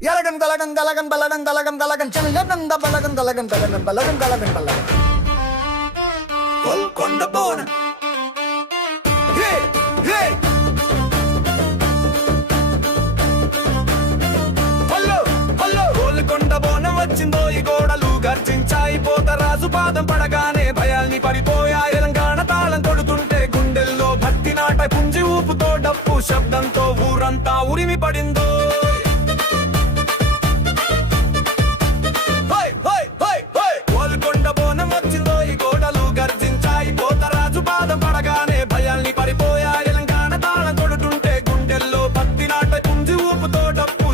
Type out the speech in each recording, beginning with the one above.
ఎలగన్ గలగన్ గలగన్ బలగన్ గలగన్ గలగన్ చెనగనంద బలగన్ గలగన్ గలగన్ బలగన్ గలగన్ బలగన్ గోల్కొండ బోనం హే హే hello hello Golconda బోనం వచ్చిందో ఈ గోడలు గర్జించాయి పోతరాజు పాదం పడగానే భయాల్ని పడిపోయాయి తెలంగాణ తాళం కొడుతుంటే గుండెల్లో భక్తి నాట పుంజి ఊపుతో డప్పు శబ్దంతో ఊరంతా ఉరిమి పడిందో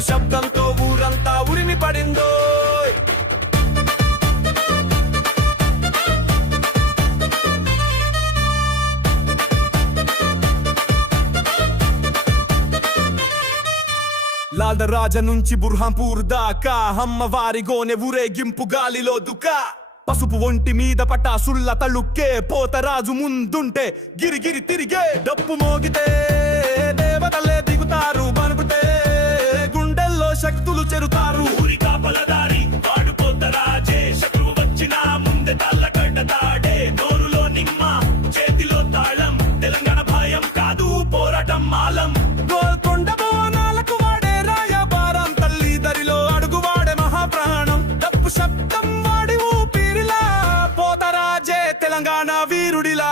శబ్దంతో ఊరంతా ఉరిమి పడిందో లాల్దరాజ నుంచి బుర్హాంపూర్ దాకా అమ్మవారి గోనె ఊరేగింపు గాలిలో దుకా పసుపు ఒంటి మీద పటాసుల్ల తళుక్కే పోతరాజు ముందుంటే గిరిగిరి తిరిగే డప్పు మోగితే దేవతలే దిగుతారు బనుకుతే గుండెల్లో శక్తులు చెరుతారు ఊరి కాపలదారి వాడు పోతరాజే శత్రువు వచ్చినా ముందే తాళ్ళగడ్డ తాడే నోరులో నిమ్మ చేతిలో తాళం తెలంగాణ భయం కాదు పోరాటం మాలం గోల్కొండ బోనాలకు వాడే రాయబారం తల్లి దరిలో అడుగు వాడే మహాప్రాణం డప్పు శబ్దం వాడి ఊపిరిలా పోతరాజే తెలంగాణ వీరుడిలా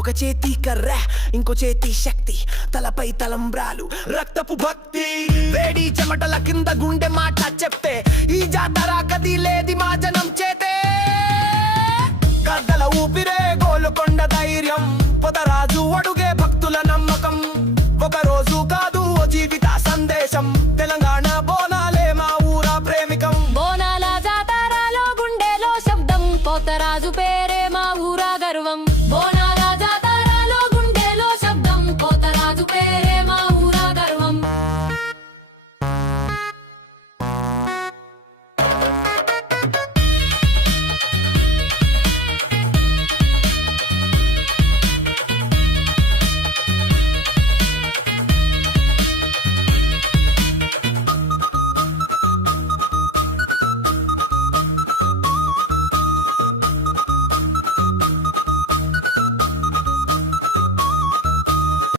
ఒక చేతి కర్ర ఇంకో చేతి శక్తి తలపై తలంబ్రాలు రక్తపు భక్తి వేడి చెమటల కింద గుండె మాట చెప్తే ఈ జాతర కదిలేది మా జనం చేతే